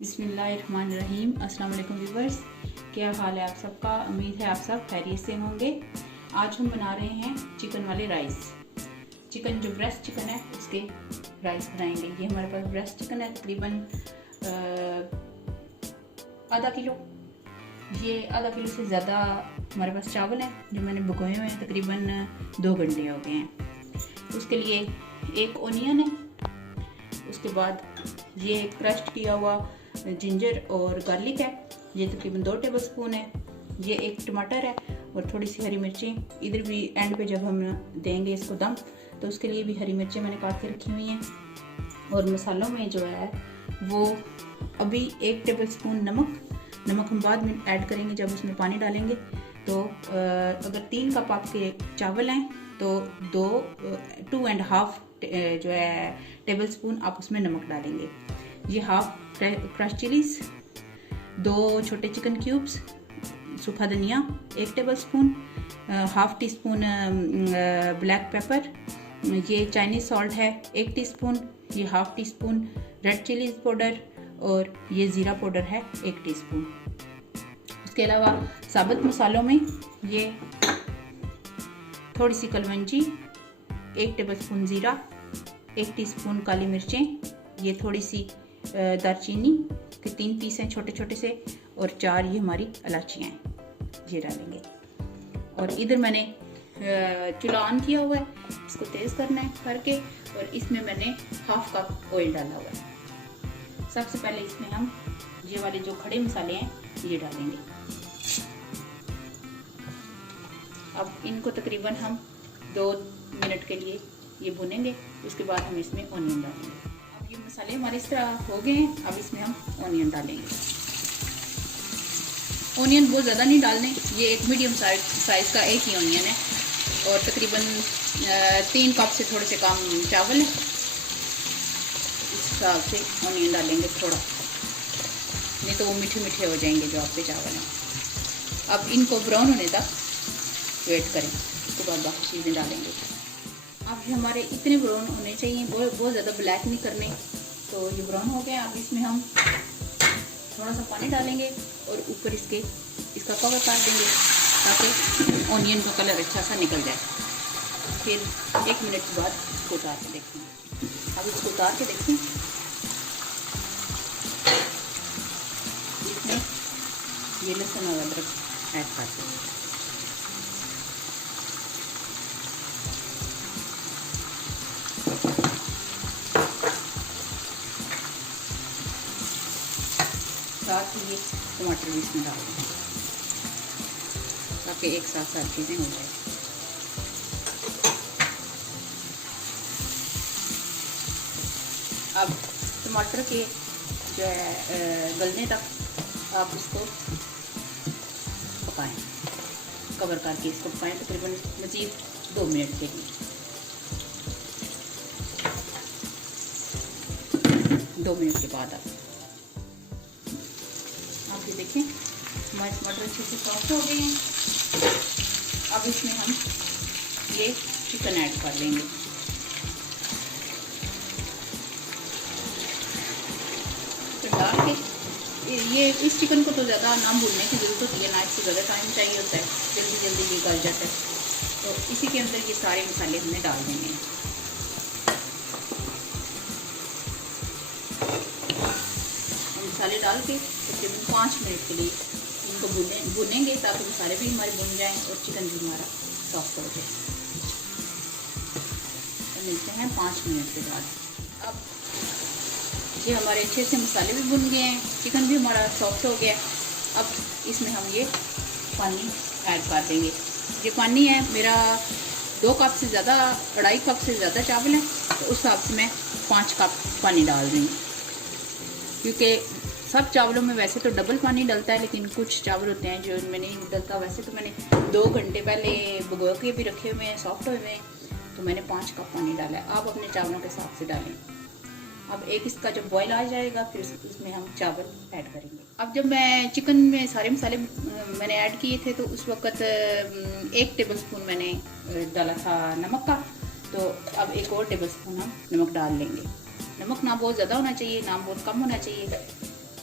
बिस्मिल्लाहिर्रहमानिर्रहीम। अस्सलाम वालेकुम व्यूवर्स, क्या हाल है आप सबका। उम्मीद है आप सब खैरियत से होंगे। आज हम बना रहे हैं चिकन वाले राइस। चिकन जो ब्रेस्ट चिकन है उसके राइस बनाएंगे। ये हमारे पास ब्रेस्ट चिकन है तकरीबन आधा किलो। ये आधा किलो से ज़्यादा हमारे पास चावल है जो मैंने भिगोए हुए हैं, तकरीबन 2 घंटे हो गए हैं। उसके लिए एक ओनियन है, उसके बाद ये क्रश किया हुआ जिंजर और गार्लिक है, ये तकरीबन 2 टेबल स्पून है। ये एक टमाटर है और थोड़ी सी हरी मिर्चें। इधर भी एंड पे जब हम देंगे इसको दम तो उसके लिए भी हरी मिर्चें मैंने काट के रखी हुई हैं। और मसालों में जो है वो अभी 1 टेबल स्पून नमक हम बाद में ऐड करेंगे जब उसमें पानी डालेंगे। तो अगर 3 कप आपके चावल हैं तो 2.5 जो है टेबल स्पून आप उसमें नमक डालेंगे। ये हाफ क्रश चिलीज, 2 छोटे चिकन क्यूब्स, सूखा धनिया 1 table spoon, half tea spoon black pepper, ये चाइनीज सॉल्ट है 1 टीस्पून, ये half tea spoon red chillies powder और ये ज़ीरा पाउडर है 1 टीस्पून। उसके अलावा साबुत मसालों में ये थोड़ी सी कलवंजी, 1 टेबल स्पून ज़ीरा, 1 टीस्पून काली मिर्चें, ये थोड़ी सी दालचीनी के 3 पीस हैं छोटे छोटे से, और 4 ये हमारी इलायचियाँ हैं, ये डालेंगे। और इधर मैंने चूल्हा ऑन किया हुआ है, इसको तेज़ करना है करके, और इसमें मैंने हाफ कप ऑयल डाला हुआ है। सबसे पहले इसमें हम ये वाले जो खड़े मसाले हैं ये डालेंगे। अब इनको तकरीबन हम 2 मिनट के लिए ये भुनेंगे। उसके बाद हम इसमें ऑनियन डालेंगे। अब ये मसाले हमारे इस तरह हो गए हैं, अब इसमें हम ऑनियन डालेंगे। ऑनियन बहुत ज़्यादा नहीं डालने, ये एक मीडियम साइज़ का एक ही ऑनियन है, और तकरीबन 3 कप से थोड़े से कम चावल है, इस हिसाब से ऑनियन डालेंगे थोड़ा, नहीं तो वो मीठे मीठे हो जाएंगे जो आपके चावल हैं। अब इनको ब्राउन होने तक वेट करें, उसके बाद बाकी चीज़ें डालेंगे। अब ये हमारे इतने ब्राउन होने चाहिए, बहुत ज़्यादा ब्लैक नहीं करने। तो ये ब्राउन हो गया। अब इसमें हम थोड़ा सा पानी डालेंगे और ऊपर इसका कवर कर देंगे ताकि ऑनियन का कलर अच्छा सा निकल जाए। फिर 1 मिनट के बाद इसको उतार के देखेंगे। अब इसको उतार के देखें, इसमें ये लहसुन और अदरक ऐड कर देंगे। साथ ही ये टमाटर भी इसमें डाल देंगे ताकि एक साथ सारी चीज़ें हो जाए। अब टमाटर के जो है गलने तक आप इसको पकाएं, कवर करके इसको पकाएं तकरीबन मज़ीद 2 मिनट के लिए। 2 मिनट के बाद आप ये देखें हमारे टमाटर अच्छे से सॉफ्ट हो गए हैं। अब इसमें हम ये चिकन ऐड कर लेंगे। तो डाल के ये इस चिकन को तो ज़्यादा ना भूनने की ज़रूरत होती है, ना इसको ज़्यादा टाइम चाहिए होता है, जल्दी जल्दी ये गल जाता है। तो इसी के अंदर ये सारे मसाले हमने डाल देंगे। मसाले डाल के तकरीबन 5 मिनट के लिए इनको भुनेंगे ताकि मसाले भी हमारे भुन जाएं और चिकन भी हमारा सॉफ्ट हो जाए। तो मिलते हैं 5 मिनट के बाद। अब ये हमारे अच्छे से मसाले भी भुन गए हैं, चिकन भी हमारा सॉफ्ट हो गया। अब इसमें हम ये पानी ऐड कर देंगे। ये पानी है मेरा 2 कप से ज़्यादा, 2.5 कप से ज़्यादा चावल है, तो उस हिसाब से मैं 5 कप पानी डाल दूँगी। क्योंकि सब चावलों में वैसे तो डबल पानी डलता है, लेकिन कुछ चावल होते हैं जो इनमें नहीं डलता। वैसे तो मैंने 2 घंटे पहले भिगो के भी रखे हुए हैं, सॉफ्ट हुए हैं, तो मैंने 5 कप पानी डाला है। आप अपने चावलों के हिसाब से डालें। अब एक इसका जब बॉयल आ जाएगा फिर उसमें हम चावल ऐड करेंगे। अब जब मैं चिकन में सारे मसाले मैंने ऐड किए थे तो उस वक्त 1 टेबल स्पून मैंने डाला था नमक का, तो अब 1 और टेबल स्पून हम नमक डाल लेंगे। नमक ना बहुत ज़्यादा होना चाहिए ना बहुत कम होना चाहिए।